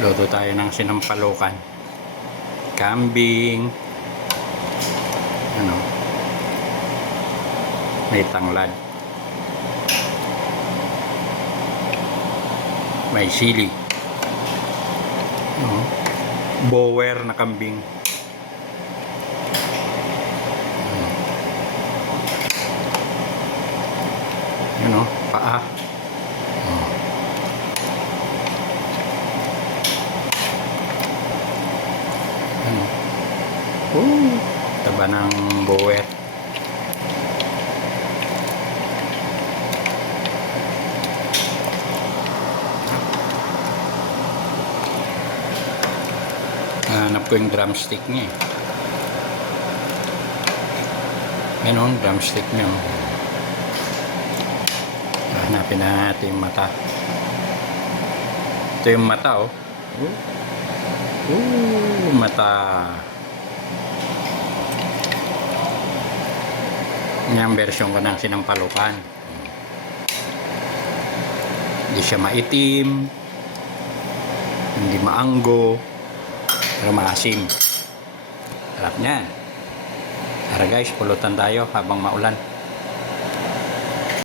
Luto tayo ng sinampalukan. Kambing. Ano? May tanglad. May sili. Ano? Bower na kambing. Ano? Yun o, paa. Ano? Taba ng bower. Hanap ko yung drumstick niya eh. Ayun, drumstick niya. Hanapin natin yung mata. Ito yung mata oh. Mata. Yan ang version ko ng sinampalukan. Hindi siya maitim, hindi maanggo, pero maasim. Sarap niyan. Tara guys, pulutan tayo habang maulan.